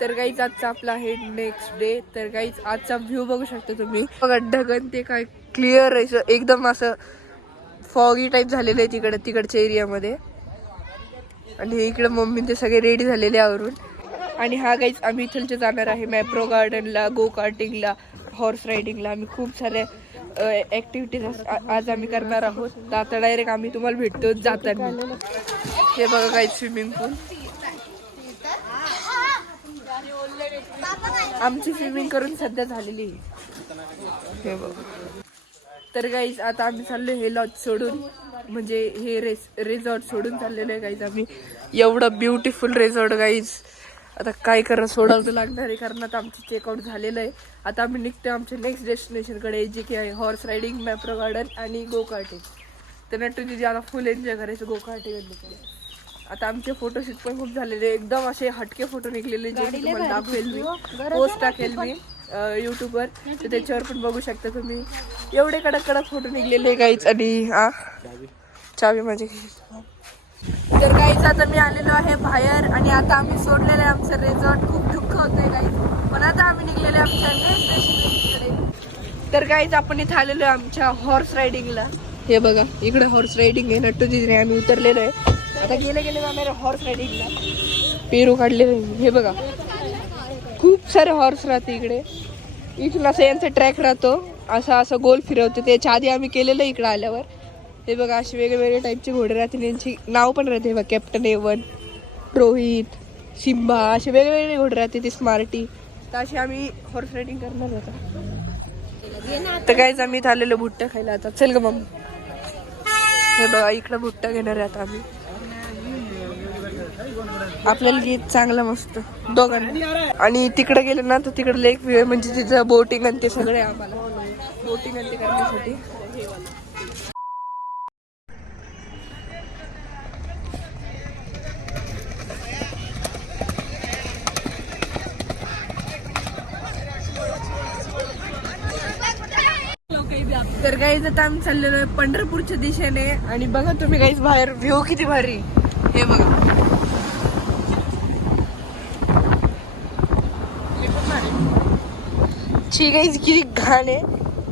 तर काहीच आजचा आपला आहे नेक्स्ट डे तर काहीच आजचा व्ह्यू बघू शकता तुम्ही. बघा ढगन ते काय क्लिअर आहे. एकदम असं फॉगी टाईप झालेलं आहे तिकडे तिकडच्या एरियामध्ये आणि इकडे मम्मी ते सगळे रेडी झालेले आवरून. आणि हा काहीच आम्ही इथलचे जाणार आहे मॅप्रो गार्डनला गो कार्टिंगला हॉर्स रायडिंगला आम्ही खूप साऱ्या ॲक्टिव्हिटीज आज आम्ही करणार आहोत. तर आता डायरेक्ट आम्ही तुम्हाला भेटतो जाताना. हे बघा काही स्विमिंग पूल आमची स्विमिंग करून सध्या झालेली आहे. हे बघ. तर गाईज आता आम्ही चाललो हे लॉज सोडून. म्हणजे हे रेस रिझॉर्ट सोडून चाललेलो आहे गाईज आम्ही. एवढं ब्युटिफुल रिझॉर्ट गाईज आता काय करा सोडावं तर लागणार आहे कारण आता आमचं चेकआउट झालेलं आहे. आता आम्ही निघतो आमच्या नेक्स्ट डेस्टिनेशनकडे जे की आहे हॉर्स रायडिंग मॅप्रो गार्डन आणि गो कार्टिंग तर नट्टू दिदी आता फुल एन्जॉय करायचं गो आता आमचे फोटोशूट पण खूप झालेले. एकदम असे हटके फोटो निघलेले जे मी तुम्हाला दाखवेल मी पोस्ट टाकेल मी युट्यूबवर तर त्याच्यावर पण बघू शकता तुम्ही. एवढे कडक कडक फोटो निघलेले काहीच आणि आ? चावी. माझी तर काहीच आता मी आलेलो आहे बाहेर आणि आता आम्ही सोडलेलं आहे आमचं रिसॉर्ट खूप दुःख होतंय काही पण आता आम्ही निघलेले आहे आमच्या. तर काहीच आपण इथे आलेलो आहे आमच्या हॉर्स रायडिंगला हे बघा इकडे हॉर्स रायडिंग आहे. नट्टू दिदीने आम्ही उतरलेलो आहे. आता गेले गेले जाणार हॉर्स रायडिंगला पेरू काढलेले हे बघा. खूप सारे हॉर्स राहते इकडे. इथून असं यांचा ट्रॅक राहतो. असं असं गोल फिरवते. त्याच्या आधी आम्ही केलेलं इकडं इकडे आल्यावर. हे बघा असे वेगवेगळे टाईपचे घोडे राहतील. यांची नाव पण राहते. बघा कॅप्टन एवन रोहित सिम्बा असे वेगवेगळे घोडे राहते ते स्मार्टी तर असे आम्ही हॉर्स रायडिंग करणार होता तर काहीच आम्ही इथं आलेलो भुट्टा खायला आता. चल ग मम्मी. हे बघा इकडं भुट्टा घेणार आहे आता आम्ही. आपल्याला गीत चांगलं मस्त. दोघांना. आणि तिकडे गेलं ना तर तिकडे लेक व्ह्यू आहे. म्हणजे तिथं बोटिंग आणि ते सगळे आम्हाला. बोटिंग आणि ते करण्यासाठी. तर गाईज आता आम्ही चाललेलो आहे पंढरपूरच्या दिशेने. आणि बघा तुम्ही गाईज बाहेर व्ह्यू किती भारी. हे बघा. ठीक आहे किती घाण आहे.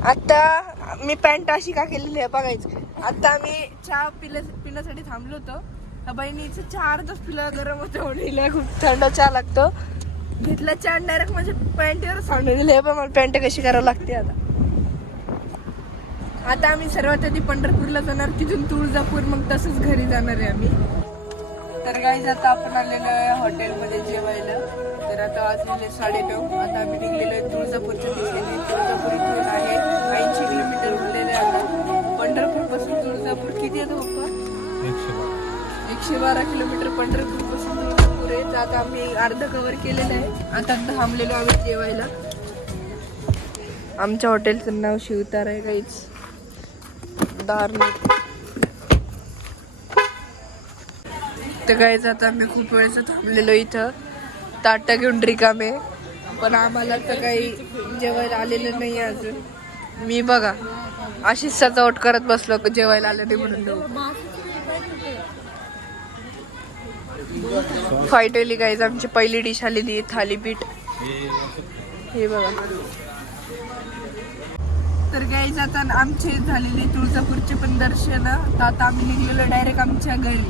आता मी पॅन्ट अशी का केलेली आहे बघायचं आता आम्ही चहा पिल्या पिण्यासाठी थांबलो होतो. त्या बहिणीचं चहा अर्धच पिला गरम होतं म्हणून खूप थंड चहा लागतो. घेतला चहा डायरेक्ट माझ्या पॅन्टवर सांडून दिले पण मला पॅन्ट कशी करावं लागते आता. आता आम्ही सर्वात आधी पंढरपूरला जाणार तिथून तुळजापूर मग तसंच घरी जाणार आहे आम्ही. तर गाईज आता आपण आलेलो आहे हॉटेलमध्ये जेवायला. तर आता वाजलेले साडेनऊ. आता आम्ही निघलेलो आहे तुळजापूरच्या दिशेने. तुळजापूर इथून आहे. ऐंशी किलोमीटर उरलेले आता. पंढरपूरपासून तुळजापूर किती येतो पप्पा? एकशे बारा किलोमीटर पंढरपूरपासून तुळजापूर आहे. तर आता आम्ही अर्ध कवर केलेलं आहे. आता थांबलेलो आम्ही जेवायला. आमच्या हॉटेलचं नाव शिवतार आहे काहीच दारणं तर काय आता मी खूप वेळेचं थांबलेलो इथं. ताटा घेऊन रिकामे. पण आम्हाला तर काही जेवायला आलेलं नाही अजून. मी बघा अशीच सजावट करत बसलो जेवायला आलं नाही म्हणून. फायटली गाईज आमची पहिली डिश आलेली आहे थालीपीठ हे बघा. तर गाईज आता आमचे झालेले तुळजापूरचे पण दर्शन. तर आता आम्ही निघलेलो डायरेक्ट आमच्या घरी.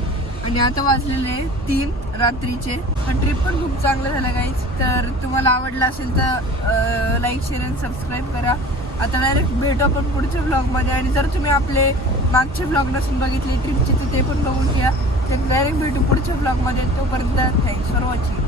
आणि आता वाजलेले तीन रात्रीचे. पण ट्रिप पण खूप चांगलं झालं काहीच तर तुम्हाला आवडलं असेल तर लाईक शेअर आणि सबस्क्राईब करा. आता डायरेक्ट भेटू आपण पुढच्या ब्लॉगमध्ये आणि जर तुम्ही आपले मागचे ब्लॉग नसून बघितले ट्रिपचे तर ते पण बघून घ्या. तर डायरेक्ट भेटू पुढच्या ब्लॉगमध्ये तोपर्यंत थँक्स फॉर वॉचिंग